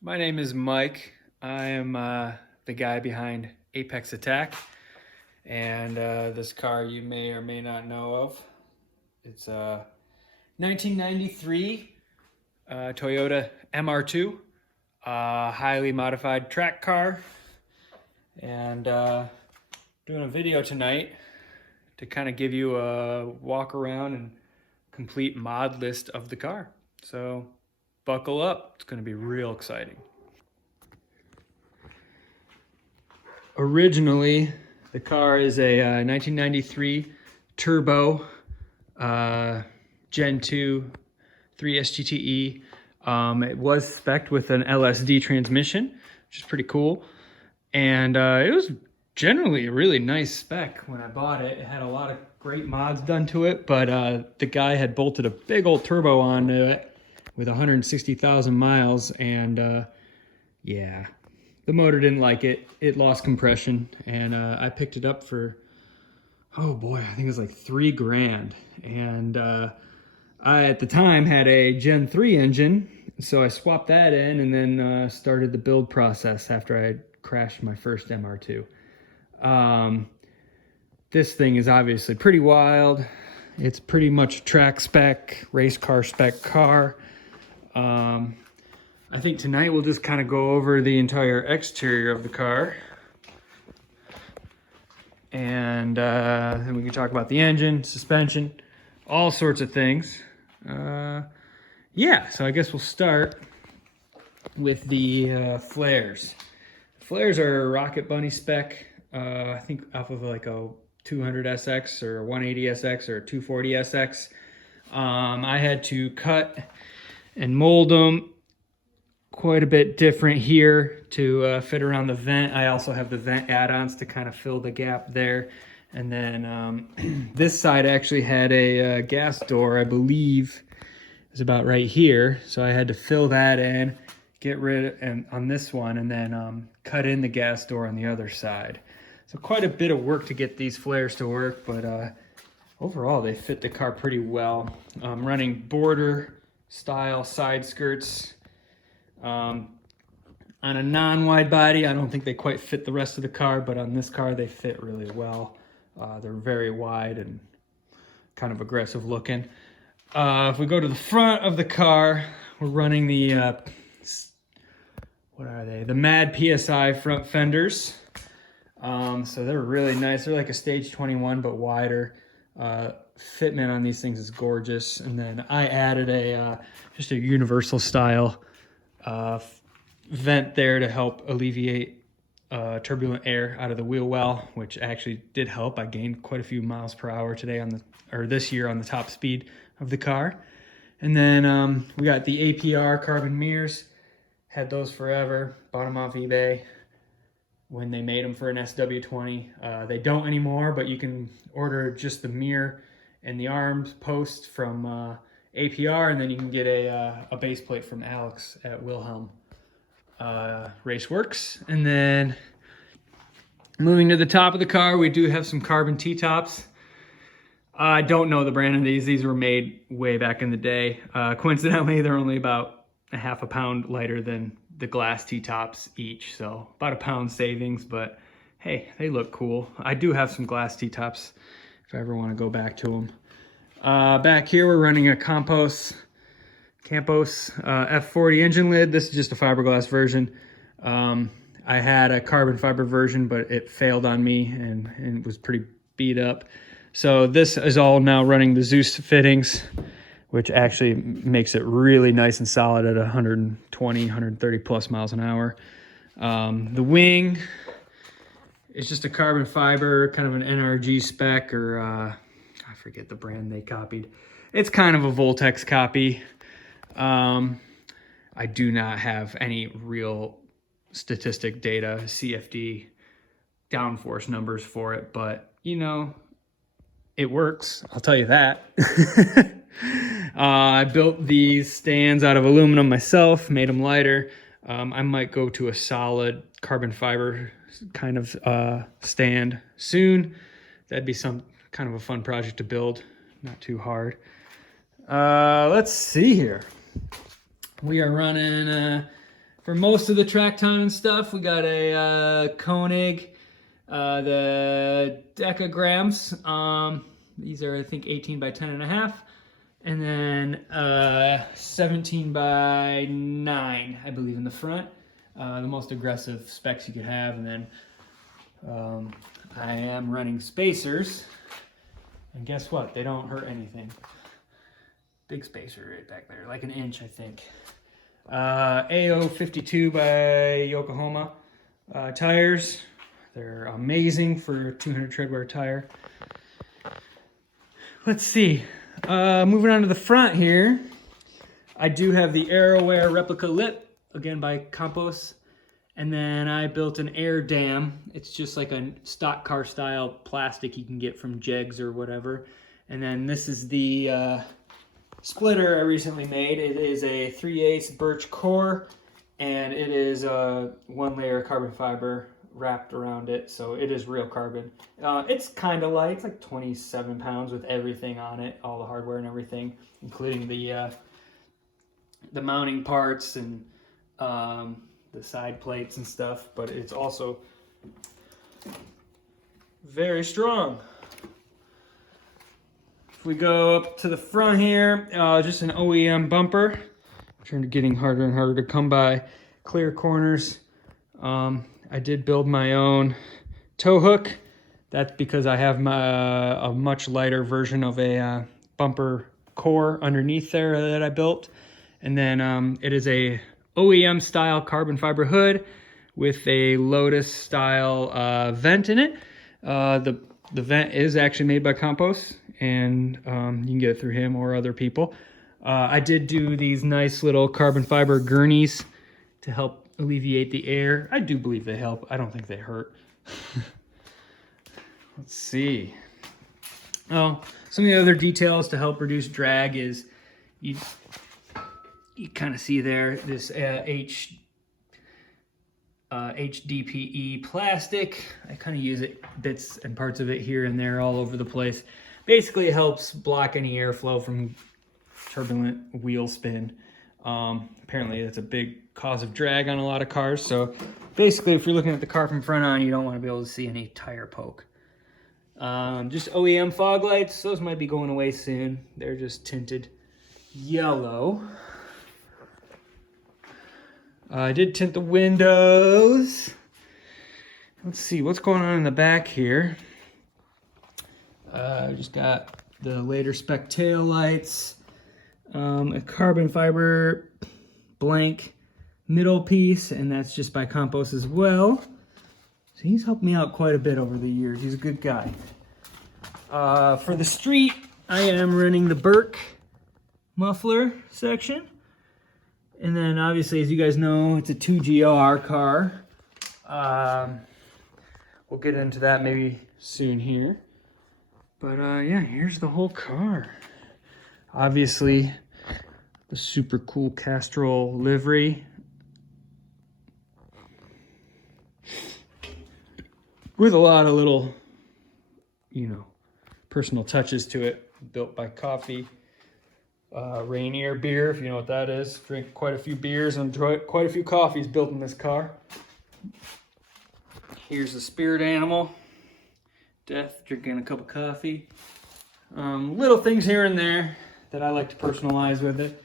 My name is Mike. I am the guy behind Apex Attack, and this car you may or may not know of. It's a 1993 Toyota MR2, highly modified track car, and doing a video tonight to kind of give you a walk around and complete mod list of the car. So buckle up, it's going to be real exciting. Originally, the car is a 1993 turbo Gen 2 3 SGTE. It was spec'd with an LSD transmission, which is pretty cool. And it was generally a really nice spec when I bought it. It had a lot of great mods done to it, but the guy had bolted a big old turbo onto it with 160,000 miles, and yeah, the motor didn't like it. It lost compression, and I picked it up for, oh boy, I think it was like $3,000. And I, at the time, had a Gen 3 engine, so I swapped that in and then started the build process after I crashed my first MR2. This thing is obviously pretty wild. It's pretty much track spec, race car spec car. I think tonight we'll just kind of go over the entire exterior of the car. And then we can talk about the engine, suspension, all sorts of things. Yeah, so I guess we'll start with the flares. Flares are Rocket Bunny spec, I think off of like a 200SX or a 180SX or a 240SX. I had to cut and mold them quite a bit different here to fit around the vent. I also have the vent add-ons to kind of fill the gap there. And then this side actually had a gas door, I believe is about right here. So I had to fill that in, get rid of, and on this one, and then cut in the gas door on the other side. So quite a bit of work to get these flares to work, but overall they fit the car pretty well. I'm running border style side skirts. On a non-wide body, I don't think they quite fit the rest of the car, but on this car they fit really well. They're very wide and kind of aggressive looking. If we go to the front of the car, we're running the, what are they? The Mad PSI front fenders. So they're really nice. They're like a stage 21, but wider. Fitment on these things is gorgeous. And then I added a just a universal style vent there to help alleviate turbulent air out of the wheel well, which actually did help. I gained quite a few miles per hour today on the, or this year on the top speed of the car. And then we got the APR carbon mirrors. Had those forever. Bought them off eBay when they made them for an SW20. They don't anymore, but you can order just the mirror and the arms post from APR, and then you can get a base plate from Alex at Wilhelm Raceworks. And then moving to the top of the car, we do have some carbon T-tops. I don't know the brand of these. These were made way back in the day. Coincidentally, they're only about a half a pound lighter than the glass T-tops each, so about a pound savings, but hey, they look cool. I do have some glass T-tops if I ever want to go back to them. Back here, we're running a Campos F40 engine lid. This is just a fiberglass version. I had a carbon fiber version, but it failed on me and was pretty beat up. So this is all now running the Zeus fittings, which actually makes it really nice and solid at 120, 130 plus miles an hour. The wing is just a carbon fiber, kind of an NRG spec, or I forget the brand they copied. It's kind of a Voltex copy. I do not have any real statistic data, CFD downforce numbers for it, but you know, it works. I'll tell you that. I built these stands out of aluminum myself, made them lighter. I might go to a solid carbon fiber kind of stand soon. That'd be some kind of a fun project to build, not too hard. Let's see here. We are running For most of the track time and stuff, we got a Koenig, the decagrams. These are, I think, 18 by 10 and a half. And then 17 by 9, I believe, in the front. The most aggressive specs you could have. And then I am running spacers. And guess what? They don't hurt anything. Big spacer right back there, like an inch, I think. AO 52 by Yokohama tires. They're amazing for a 200 treadwear tire. Let's see. Moving on to the front here, I do have the Aero replica lip, again by Campos. And then I built an air dam. It's just like a stock car style plastic you can get from Jegs or whatever. And then this is the splitter I recently made. It is a 3/8 birch core, and it is a 1-layer carbon fiber wrapped around it, so it is real carbon. It's kind of light. It's like 27 pounds with everything on it, all the hardware and everything, including the mounting parts and the side plates and stuff, but it's also very strong. If we go up to the front here, just an OEM bumper. Getting harder and harder to come by. Clear corners. I did build my own tow hook. That's because I have a much lighter version of a bumper core underneath there that I built. And then it is a OEM style carbon fiber hood with a Lotus style vent in it. The vent is actually made by Campos, and you can get it through him or other people. I did do these nice little carbon fiber gurneys to help alleviate the air. I do believe they help. I don't think they hurt. Let's see. Oh, some of the other details to help reduce drag is you kind of see there this HDPE plastic. I kind of use it, bits and parts of it here and there all over the place. Basically, it helps block any airflow from turbulent wheel spin. Apparently, that's a big cause of drag on a lot of cars. So basically, if you're looking at the car from front on, you don't want to be able to see any tire poke. Just OEM fog lights. Those might be going away soon. They're just tinted yellow. I did tint the windows. Let's see what's going on in the back here. I just got the later spec tail lights, a carbon fiber blank middle piece, and that's just by Campos as well. So he's helped me out quite a bit over the years. He's a good guy. For the street, I am running the Burke muffler section. And then obviously, as you guys know, it's a 2GR car. We'll get into that maybe soon here. But yeah, here's the whole car. Obviously, the super cool Castrol livery. With a lot of little, personal touches to it. Built by Coffee. Rainier beer, if you know what that is. Drink quite a few beers and enjoy quite a few coffees built in this car. Here's the spirit animal. Death, drinking a cup of coffee. Little things here and there that I like to personalize with it.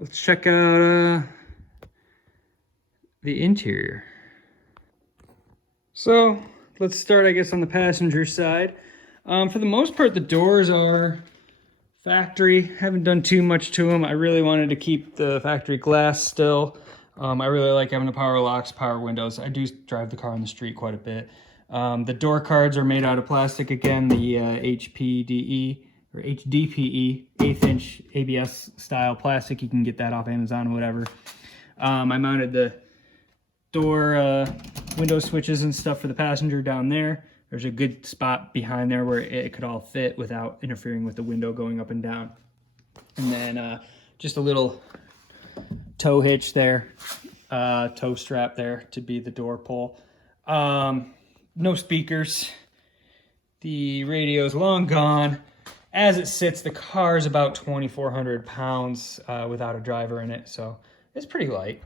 Let's check out the interior. So let's start, I guess, on the passenger side. For the most part, the doors are factory. Haven't done too much to them. I really wanted to keep the factory glass still. I really like having the power locks, power windows. I do drive the car on the street quite a bit. The door cards are made out of plastic again, the HPDE or HDPE 1/8 inch ABS style plastic. You can get that off Amazon or whatever. I mounted the door window switches and stuff for the passenger down there. There's a good spot behind there where it could all fit without interfering with the window going up and down. And then just a little tow hitch there, tow strap there to be the door pull. No speakers. The radio's long gone. as it sits, the car is about 2,400 pounds without a driver in it, so it's pretty light.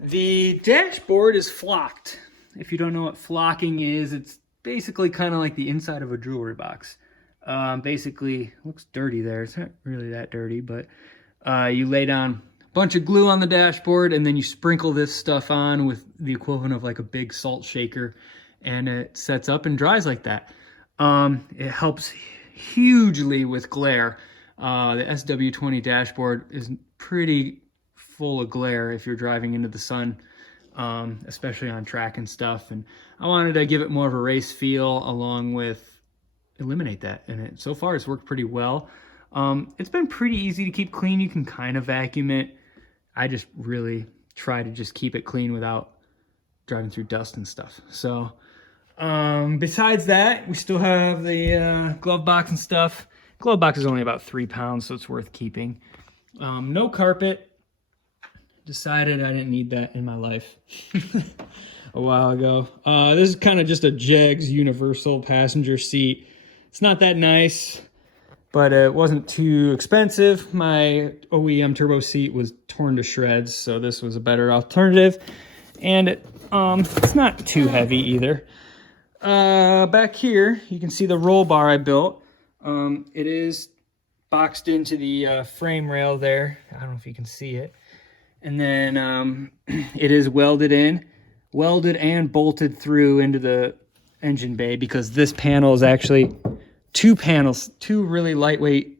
The dashboard is flocked. If you don't know what flocking is, it's basically kind of like the inside of a jewelry box. Basically, looks dirty there. It's not really that dirty, but you lay down a bunch of glue on the dashboard, and then you sprinkle this stuff on with the equivalent of like a big salt shaker, and it sets up and dries like that. It helps hugely with glare. The SW20 dashboard is pretty full of glare if you're driving into the sun, especially on track and stuff. And I wanted to give it more of a race feel along with eliminate that. And so far it's worked pretty well. It's been pretty easy to keep clean. You can kind of vacuum it. I just really try to just keep it clean without driving through dust and stuff. So besides that, we still have the glove box and stuff. Glove box is only about 3 pounds, so it's worth keeping. No carpet. Decided I didn't need that in my life a while ago. This is kind of just a Jegs universal passenger seat. It's not that nice, but it wasn't too expensive. My OEM turbo seat was torn to shreds, so this was a better alternative. And it's not too heavy either. Back here, you can see the roll bar I built. It is boxed into the frame rail there. I don't know if you can see it. And then it is welded and bolted through into the engine bay, because this panel is actually two really lightweight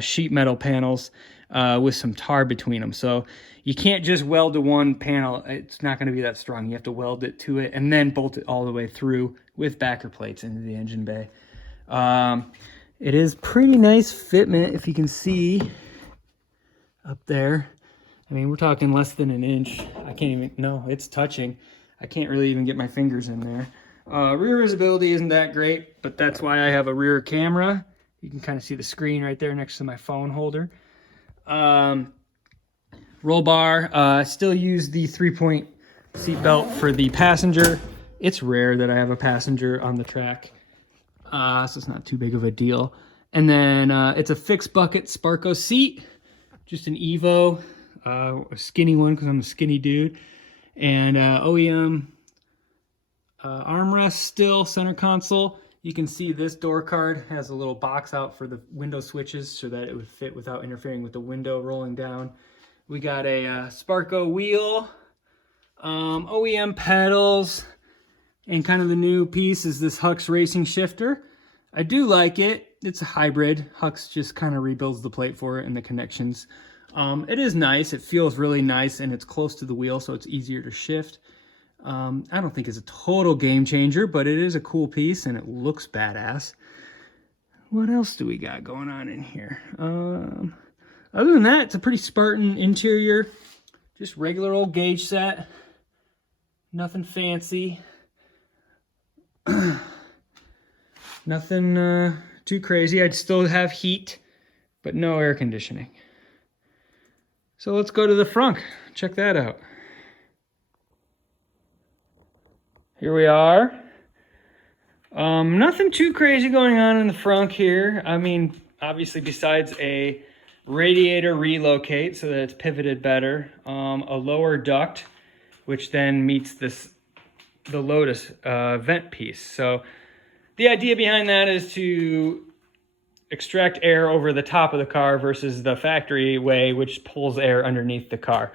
sheet metal panels with some tar between them. So you can't just weld to one panel. It's not going to be that strong. You have to weld it to it and then bolt it all the way through with backer plates into the engine bay. It is pretty nice fitment, if you can see up there. I mean, we're talking less than an inch. I can't even, no, it's touching. I can't really even get my fingers in there. Rear visibility isn't that great, but that's why I have a rear camera. You can kind of see the screen right there next to my phone holder. Roll bar, I still use the 3-point seat belt for the passenger. It's rare that I have a passenger on the track, so it's not too big of a deal. And then it's a fixed bucket Sparco seat, just an Evo. A skinny one because I'm a skinny dude, and OEM armrest still, center console. You can see this door card has a little box out for the window switches so that it would fit without interfering with the window rolling down. We got a Sparco wheel, OEM pedals, and kind of the new piece is this Hux racing shifter. I do like it. It's a hybrid. Hux just kind of rebuilds the plate for it and the connections. It is nice. It feels really nice, and it's close to the wheel, so it's easier to shift. I don't think it's a total game changer, but it is a cool piece, and it looks badass. What else do we got going on in here? Other than that, it's a pretty Spartan interior. Just regular old gauge set. Nothing fancy. Nothing too crazy. I'd still have heat, but no air conditioning. So let's go to the Frunk. Check that out. Here we are. Nothing too crazy going on in the Frunk here. I mean, obviously besides a radiator relocate so that it's pivoted better, a lower duct, which then meets the Lotus vent piece. So the idea behind that is to extract air over the top of the car versus the factory way, which pulls air underneath the car,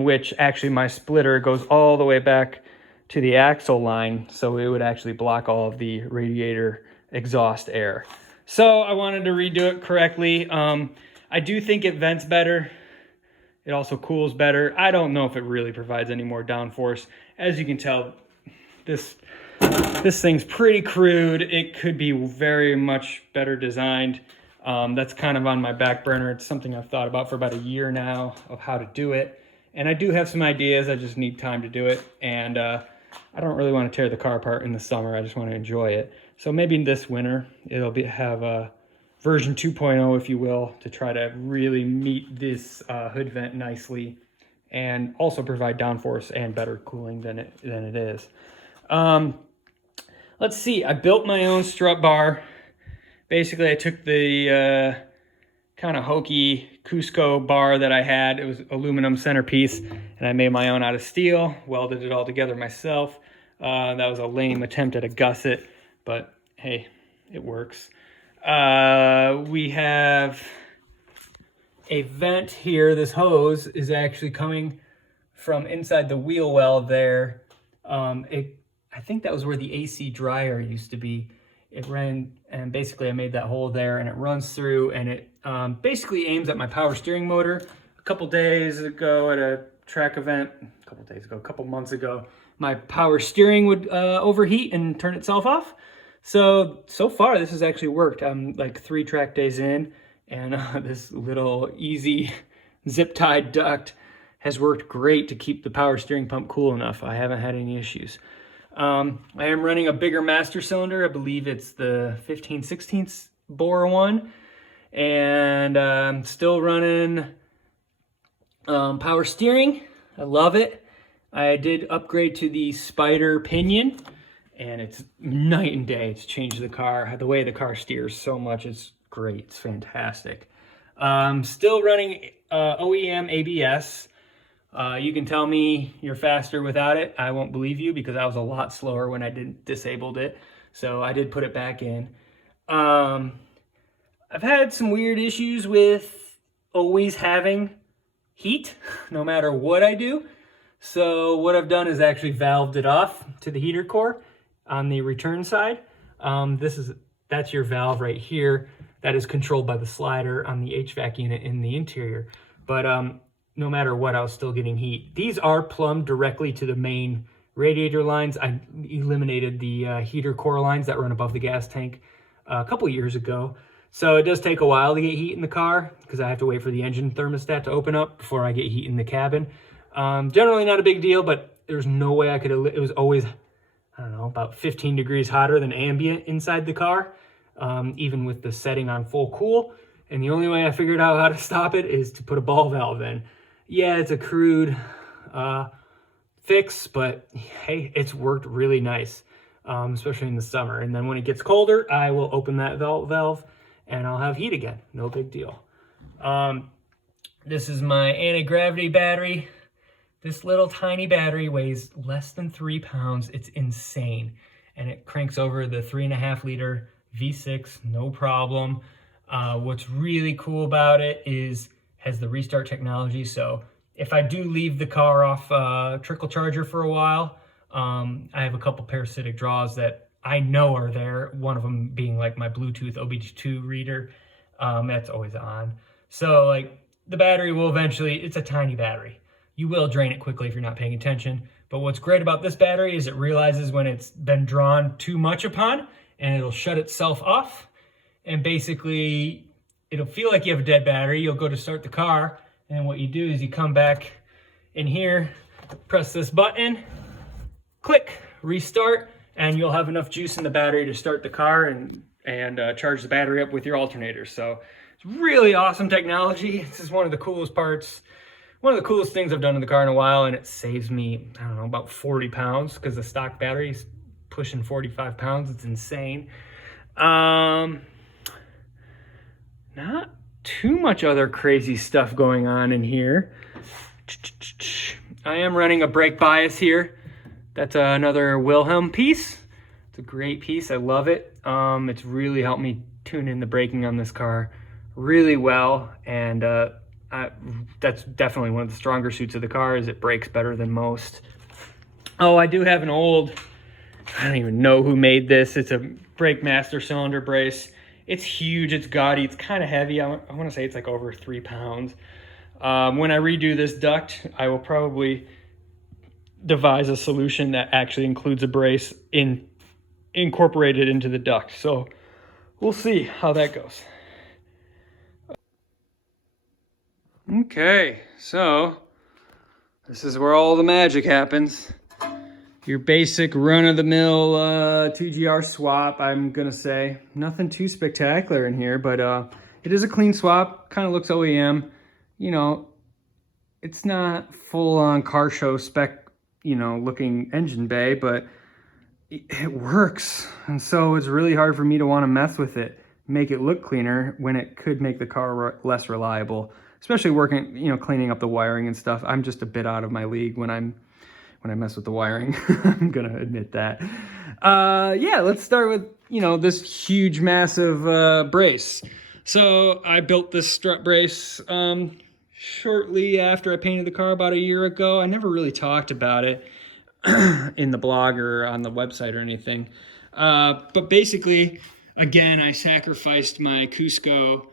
which actually my splitter goes all the way back to the axle line, so it would actually block all of the radiator exhaust air. So I wanted to redo it correctly. I do think it vents better. It also cools better. I don't know if it really provides any more downforce. As you can tell, this thing's pretty crude. It could be very much better designed. That's kind of on my back burner. It's something I've thought about for about a year now of how to do it. And I do have some ideas. I just need time to do it. And I don't really want to tear the car apart in the summer. I just want to enjoy it. So maybe this winter it'll have a version 2.0, if you will, to try to really meet this hood vent nicely and also provide downforce and better cooling than it is. Let's see, I built my own strut bar. Basically, I took the kind of hokey Cusco bar that I had. It was aluminum centerpiece, and I made my own out of steel, welded it all together myself. That was a lame attempt at a gusset, but hey, it works. We have a vent here. This hose is actually coming from inside the wheel well there. I think that was where the AC dryer used to be. It ran, and basically I made that hole there, and it runs through, and it basically aims at my power steering motor. A couple days ago at a track event, a couple months ago, my power steering would overheat and turn itself off. So far this has actually worked. I'm like 3 track days in, and this little easy zip tied duct has worked great to keep the power steering pump cool enough. I haven't had any issues. I am running a bigger master cylinder. I believe it's the 15/16 bore one. And I'm still running power steering. I love it. I did upgrade to the Spider pinion, and it's night and day. It's changed the car, the way the car steers so much. It's great. It's fantastic. Still running OEM ABS. You can tell me you're faster without it. I won't believe you, because I was a lot slower when I disabled it. So I did put it back in. I've had some weird issues with always having heat, no matter what I do. So what I've done is actually valved it off to the heater core on the return side. That's your valve right here. That is controlled by the slider on the HVAC unit in the interior. But no matter what, I was still getting heat. These are plumbed directly to the main radiator lines. I eliminated the heater core lines that run above the gas tank a couple years ago. So it does take a while to get heat in the car, because I have to wait for the engine thermostat to open up before I get heat in the cabin. Generally not a big deal, but there's no way I could, it was always, I don't know, about 15 degrees hotter than ambient inside the car, even with the setting on full cool. And the only way I figured out how to stop it is to put a ball valve in. Yeah, it's a crude fix, but hey, it's worked really nice, especially in the summer. And then when it gets colder, I will open that valve and I'll have heat again. No big deal. This is my anti-gravity battery. This little tiny battery weighs less than 3 pounds. It's insane. And it cranks over the 3.5 liter V6, no problem. What's really cool about it is has the restart technology. So if I do leave the car off trickle charger for a while, I have a couple parasitic draws that I know are there. One of them being like my Bluetooth OBD2 reader. That's always on. So like the battery will eventually, it's a tiny battery. You will drain it quickly if you're not paying attention. But what's great about this battery is it realizes when it's been drawn too much upon, and it'll shut itself off. And basically, it'll feel like you have a dead battery. You'll go to start the car, and what you do is you come back in here, press this button, click, restart, and you'll have enough juice in the battery to start the car and charge the battery up with your alternator. So it's really awesome technology. This is one of the coolest parts. One of the coolest things I've done in the car in a while, and it saves me, I don't know, about 40 pounds because the stock battery is pushing 45 pounds. It's insane. Not too much other crazy stuff going on in here. I am running a brake bias here. That's another Wilhelm piece. It's a great piece. I love it. It's really helped me tune in the braking on this car really well, and that's definitely one of the stronger suits of the car, is it brakes better than most. Oh, I do have an old, I don't even know who made this. It's a Brake Master cylinder brace. It's huge, it's gaudy, it's kind of heavy. I want to say it's like over 3 pounds. When I redo this duct, I will probably devise a solution that actually includes a brace incorporated into the duct. So we'll see how that goes. Okay, so this is where all the magic happens. Your basic run-of-the-mill 2GR swap, I'm gonna say. Nothing too spectacular in here, but it is a clean swap, kind of looks OEM. You know, it's not full-on car show spec, you know, looking engine bay, but it works. And so it's really hard for me to want to mess with it. make it look cleaner when it could make the car less reliable, especially working, you know, cleaning up the wiring and stuff. I'm just a bit out of my league when I mess with the wiring. I'm gonna admit that. Yeah, let's start with, you know, this huge, massive brace. So I built this strut brace shortly after I painted the car about a year ago. I never really talked about it in the blog or on the website or anything. But basically, again, I sacrificed my Cusco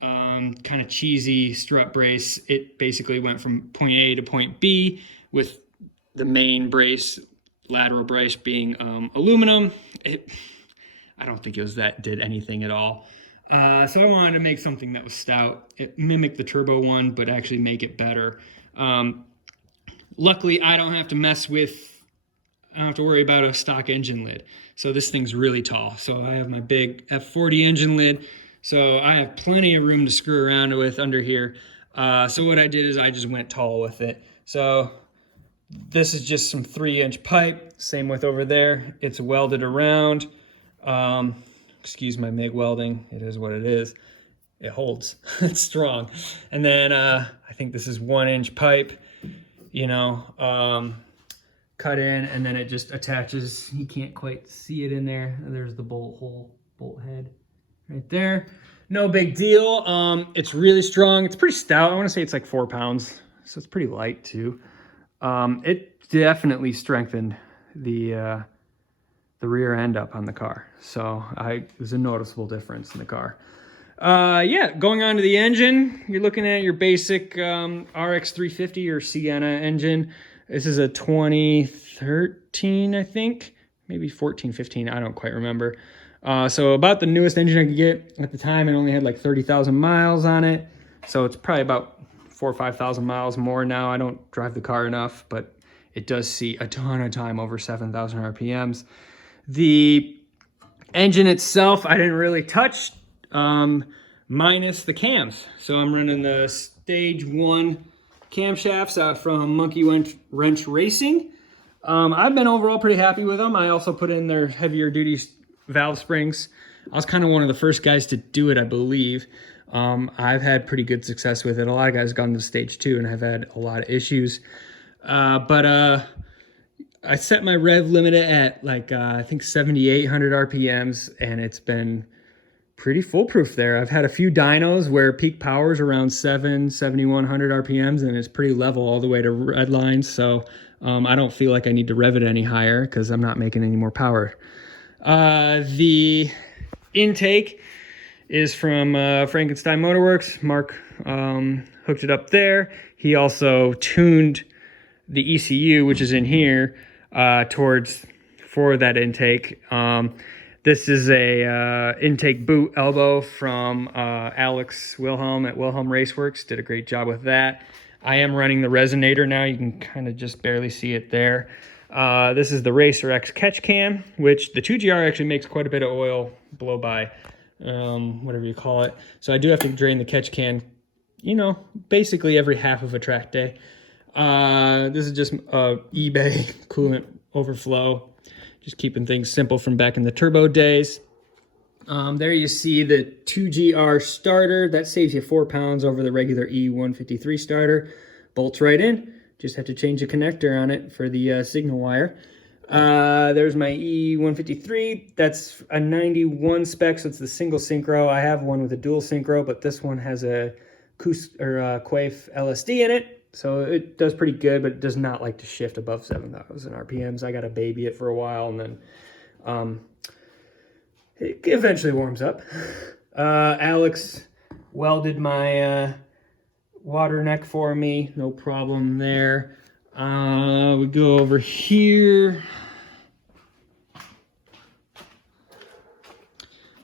kind of cheesy strut brace. It basically went from point A to point B with the main brace, lateral brace being aluminum. I don't think did anything at all. So I wanted to make something that was stout. It mimicked the turbo one, but actually make it better. Luckily, I don't have to worry about a stock engine lid. So this thing's really tall. So I have my big F40 engine lid. So I have plenty of room to screw around with under here. So what I did is I just went tall with it. So this is just some 3-inch pipe. Same with over there. It's welded around. Excuse my MIG welding. It is what it is. It holds. It's strong. And then I think this is 1-inch pipe, you know, cut in, and then it just attaches. You can't quite see it in there. There's the bolt head right there. No big deal. It's really strong. It's pretty stout. I want to say it's like 4 pounds, so it's pretty light too. It definitely strengthened the rear end up on the car. So there's a noticeable difference in the car. Yeah, going on to the engine, you're looking at your basic RX 350 or Sienna engine. This is a 2013, I think, maybe 14, 15. I don't quite remember. So about the newest engine I could get at the time. It only had like 30,000 miles on it. So it's probably about 4,000 or 5,000 miles more now. I don't drive the car enough, but it does see a ton of time over 7,000 RPMs. The engine itself, I didn't really touch, minus the cams. So I'm running the Stage 1 camshafts out from Monkey Wrench Racing. I've been overall pretty happy with them. I also put in their heavier duty valve springs. I was kind of one of the first guys to do it, I believe. I've had pretty good success with it. A lot of guys have gone to Stage 2 and have had a lot of issues. But I set my rev limit at like, I think 7,800 RPMs, and it's been pretty foolproof there. I've had a few dynos where peak power is around 7,100 RPMs, and it's pretty level all the way to red lines. So I don't feel like I need to rev it any higher because I'm not making any more power. The intake is from Frankenstein Motorworks. Mark hooked it up there. He also tuned the ECU, which is in here, for that intake. This is a intake boot elbow from Alex Wilhelm at Wilhelm Raceworks. Did a great job with that. I am running the resonator now. You can kind of just barely see it there. This is the Racer X catch can, which the 2GR actually makes quite a bit of oil blow by, whatever you call it. So I do have to drain the catch can, you know, basically every half of a track day. This is just eBay coolant overflow, just keeping things simple from back in the turbo days. There you see the 2GR starter. That saves you 4 pounds over the regular E153 starter. Bolts right in. Just have to change the connector on it for the signal wire. There's my E153. That's a 91 spec, so it's the single synchro. I have one with a dual synchro, but this one has a Quaife LSD in it. So it does pretty good, but it does not like to shift above 7,000 RPMs. I got to baby it for a while, and then it eventually warms up. Alex welded my water neck for me. No problem there. We go over here.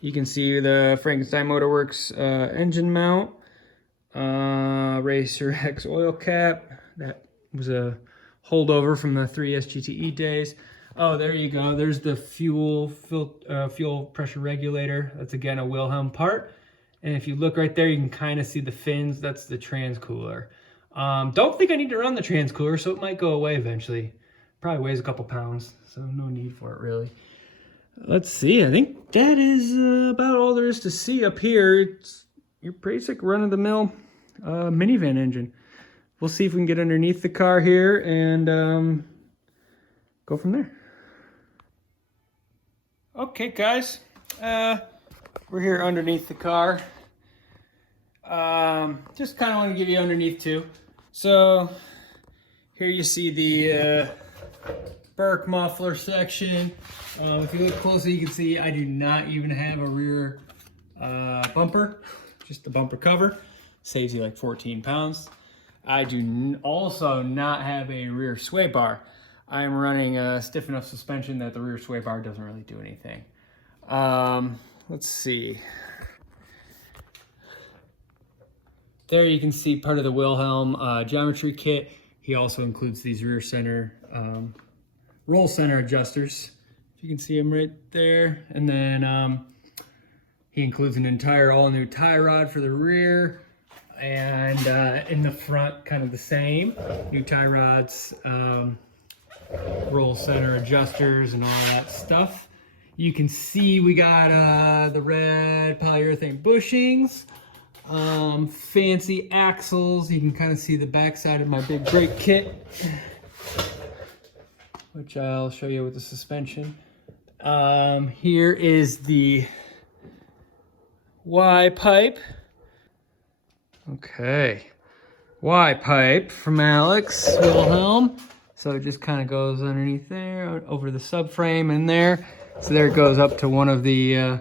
You can see the Frankenstein Motorworks engine mount. Racer X oil cap. That was a holdover from the 3S GTE days. Oh, there you go. There's the fuel pressure regulator. That's again a Wilhelm part. And if you look right there, you can kind of see the fins. That's the transcooler. Don't think I need to run the transcooler, so it might go away eventually. Probably weighs a couple pounds, so no need for it really. Let's see. I think that is about all there is to see up here. It's your basic run-of-the-mill minivan engine. We'll see if we can get underneath the car here and go from there. Okay, guys, we're here underneath the car. Just kind of want to give you underneath too. So here you see the Burke muffler section. If you look closely, you can see I do not even have a rear bumper, just the bumper cover. Saves you like 14 pounds. I do also not have a rear sway bar. I am running a stiff enough suspension that the rear sway bar doesn't really do anything. Let's see. There you can see part of the Wilhelm geometry kit. He also includes these rear center, roll center adjusters. You can see them right there. And then he includes an entire all new tie rod for the rear. And in the front, kind of the same. New tie rods, roll center adjusters and all that stuff. You can see we got the red polyurethane bushings. Fancy axles. You can kind of see the backside of my big brake kit, which I'll show you with the suspension. Here is the Y pipe. Okay, Y pipe from Alex Wilhelm. So it just kind of goes underneath there, over the subframe in there. So there it goes up to one of the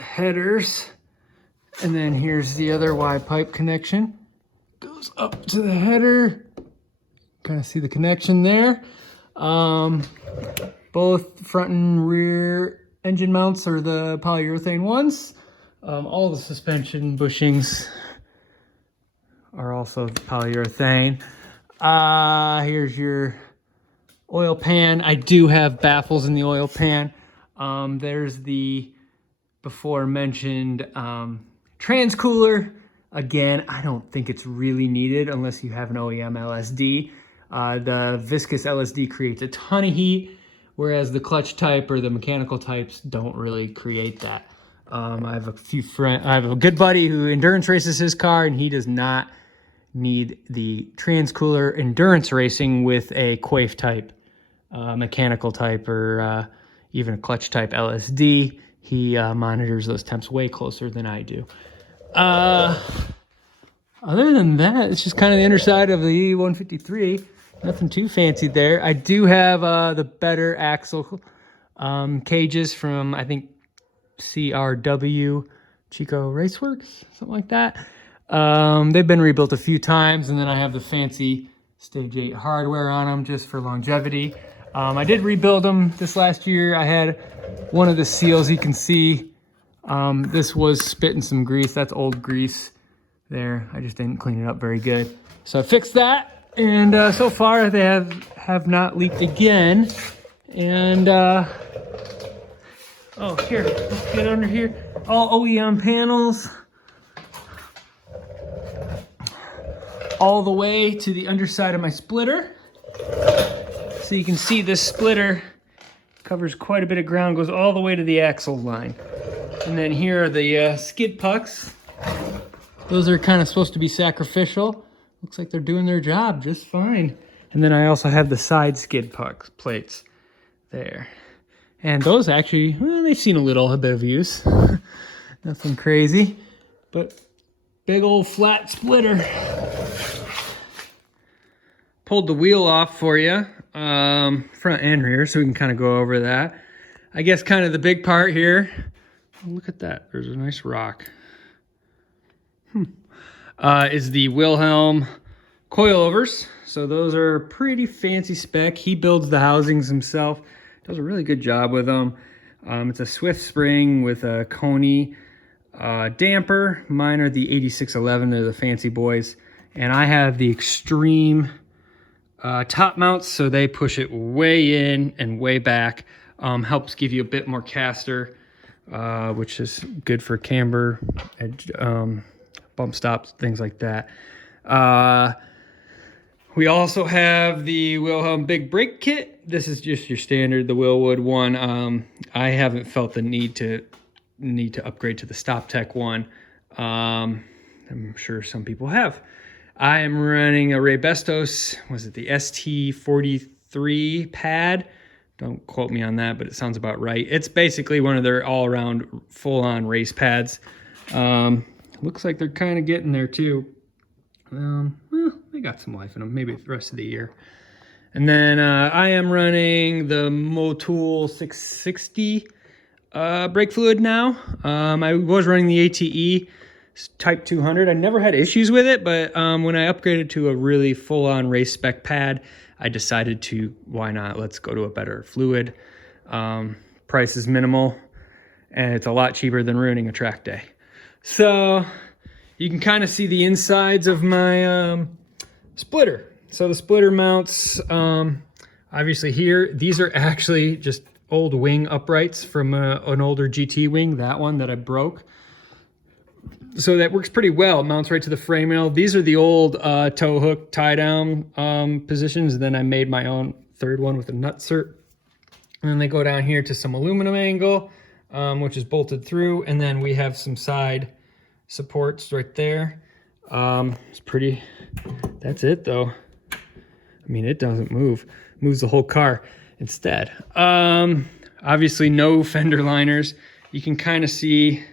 headers. And then here's the other Y pipe connection. Goes up to the header. Kind of see the connection there. Both front and rear engine mounts are the polyurethane ones. All the suspension bushings are also polyurethane. Here's your oil pan. I do have baffles in the oil pan. There's the before mentioned transcooler. Again, I don't think it's really needed unless you have an OEM LSD. The viscous LSD creates a ton of heat, whereas the clutch type or the mechanical types don't really create that. I have a good buddy who endurance races his car, and he does not need the transcooler endurance racing with a Quaife type, mechanical type, or even a clutch type LSD. He monitors those temps way closer than I do. Other than that, it's just kind of the underside of the E153. Nothing too fancy there. I do have the better axle cages from, I think, CRW, Chico Raceworks, something like that. They've been rebuilt a few times, and then I have the fancy Stage 8 hardware on them just for longevity. I did rebuild them this last year. I had one of the seals you can see. This was spitting some grease. That's old grease there. I just didn't clean it up very good. So I fixed that, and so far they have not leaked again. And oh, here, let's get under here. All OEM panels. All the way to the underside of my splitter. So you can see this splitter covers quite a bit of ground, goes all the way to the axle line. And then here are the skid pucks. Those are kind of supposed to be sacrificial. Looks like they're doing their job just fine. And then I also have the side skid pucks plates there. And those actually, well, they've seen a bit of use. Nothing crazy, but big old flat splitter. Pulled the wheel off for you, front and rear, so we can kind of go over that. I guess kind of the big part here, oh, look at that, there's a nice rock. Is the Wilhelm coilovers. So those are pretty fancy spec. He builds the housings himself, does a really good job with them. It's a Swift spring with a Coney damper. Mine are the 8611, they're the fancy boys. And I have the extreme top mounts, so they push it way in and way back. Helps give you a bit more caster, which is good for camber, bump stops, things like that. We also have the Wilhelm Big Brake Kit. This is just your standard, the Wilwood one. I haven't felt the need to upgrade to the StopTech one. I'm sure some people have. I am running a Ray Bestos, was it the ST43 pad? Don't quote me on that, but it sounds about right. It's basically one of their all-around full-on race pads. Looks like they're kind of getting there too. Well, they got some life in them, maybe the rest of the year. And then I am running the Motul 660 brake fluid now. I was running the ATE Type 200. I never had issues with it, but when I upgraded to a really full-on race spec pad, I decided to, why not? Let's go to a better fluid. Price is minimal, and it's a lot cheaper than ruining a track day. So you can kind of see the insides of my splitter. So the splitter mounts, obviously here, these are actually just old wing uprights from an older GT wing, that one that I broke. So that works pretty well. It mounts right to the frame rail. These are the old tow hook tie down positions. Then I made my own third one with a nut-cert. And then they go down here to some aluminum angle, which is bolted through. And then we have some side supports right there. It's pretty, that's it though. I mean, it doesn't move. It moves the whole car instead. Obviously no fender liners. You can kind of see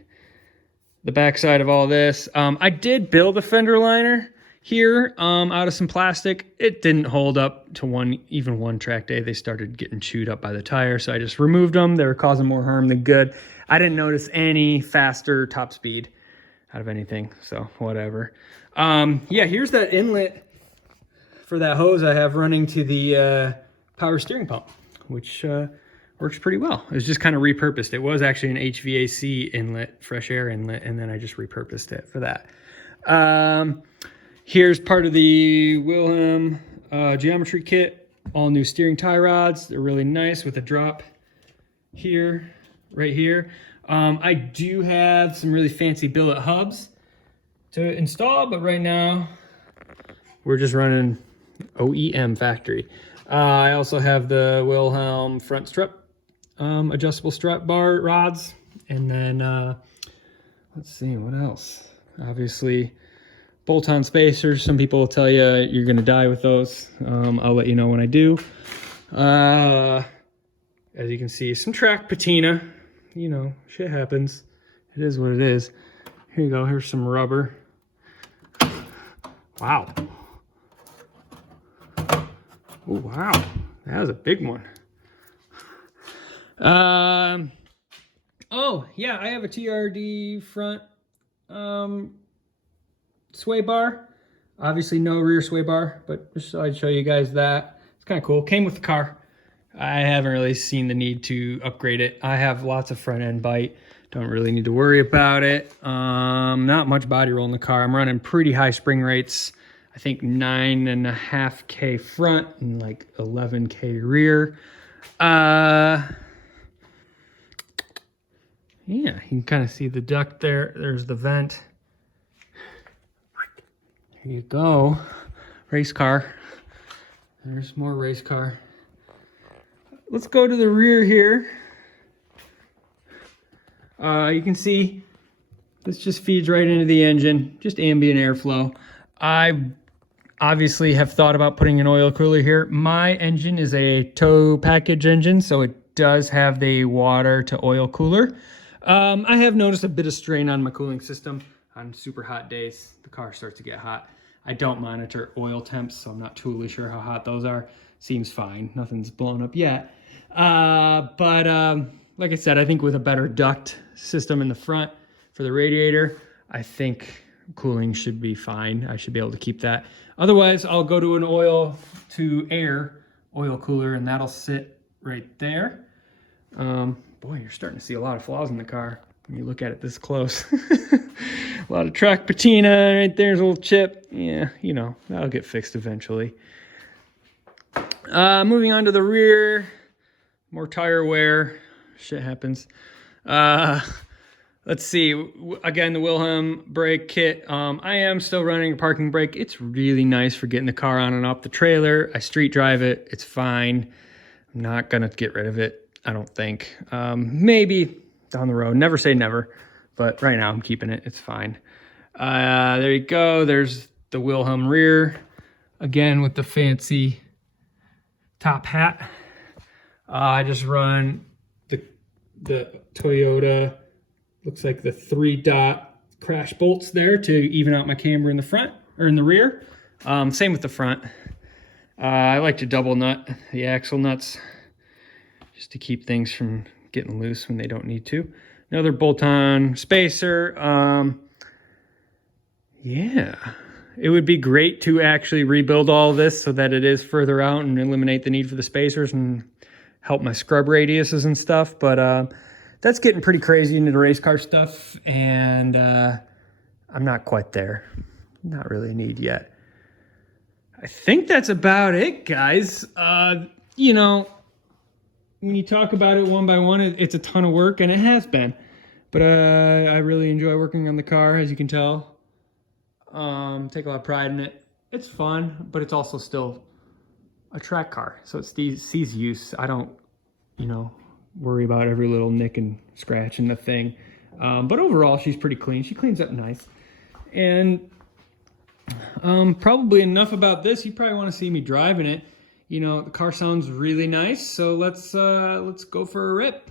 the backside of all this. I did build a fender liner here out of some plastic. It didn't hold up to even one track day. They started getting chewed up by the tire, so I just removed them. They were causing more harm than good. I didn't notice any faster top speed out of anything, so whatever. Yeah, here's that inlet for that hose I have running to the power steering pump, which works pretty well. It was just kind of repurposed. It was actually an HVAC inlet, fresh air inlet, and then I just repurposed it for that. Here's part of the Wilhelm geometry kit. All new steering tie rods. They're really nice with a drop here, right here. I do have some really fancy billet hubs to install, but right now we're just running OEM factory. I also have the Wilhelm front strut, adjustable strut bar rods. And then, let's see, what else? Obviously, bolt-on spacers. Some people will tell you you're going to die with those. I'll let you know when I do. As you can see, some track patina. You know, shit happens. It is what it is. Here you go. Here's some rubber. Wow. Oh, wow. That was a big one. Oh, yeah, I have a TRD front sway bar. Obviously no rear sway bar, but just thought I'd show you guys that. It's kind of cool. Came with the car. I haven't really seen the need to upgrade it. I have lots of front end bite. Don't really need to worry about it. Not much body roll in the car. I'm running pretty high spring rates. I think 9.5K front and like 11K rear. Yeah, you can kind of see the duct there. There's the vent. Here you go. Race car. There's more race car. Let's go to the rear here. You can see this just feeds right into the engine, just ambient airflow. I obviously have thought about putting an oil cooler here. My engine is a tow package engine, so it does have the water to oil cooler. I have noticed a bit of strain on my cooling system on super hot days. The car starts to get hot. I don't monitor oil temps, so I'm not totally sure how hot those are. Seems fine. Nothing's blown up yet. Like I said, I think with a better duct system in the front for the radiator, I think cooling should be fine. I should be able to keep that. Otherwise, I'll go to an oil to air oil cooler, and that'll sit right there. Boy, you're starting to see a lot of flaws in the car when you look at it this close. A lot of track patina right there's a little chip. Yeah, you know, that'll get fixed eventually. Moving on to the rear, more tire wear. Shit happens. Let's see, again, the Wilhelm brake kit. I am still running a parking brake. It's really nice for getting the car on and off the trailer. I street drive it, it's fine. I'm not gonna get rid of it, I don't think. Maybe down the road, never say never, but right now I'm keeping it, it's fine. There you go, there's the Wilhelm rear. Again, with the fancy top hat. I just run the Toyota, looks like the 3-dot crash bolts there to even out my camber in the front, or in the rear. Same with the front. I like to double nut the axle nuts just to keep things from getting loose when they don't need to. Another bolt-on spacer. Yeah, it would be great to actually rebuild all this so that it is further out and eliminate the need for the spacers and help my scrub radiuses and stuff, but that's getting pretty crazy into the race car stuff, and I'm not quite there. Not really a need yet. I think that's about it, guys. You know, when you talk about it one by one, it's a ton of work, and it has been. But I really enjoy working on the car, as you can tell. Take a lot of pride in it. It's fun, but it's also still a track car, so it sees use. I don't, you know, worry about every little nick and scratch in the thing. But overall, she's pretty clean. She cleans up nice. And probably enough about this. You probably want to see me driving it. You know, the car sounds really nice, so let's go for a rip.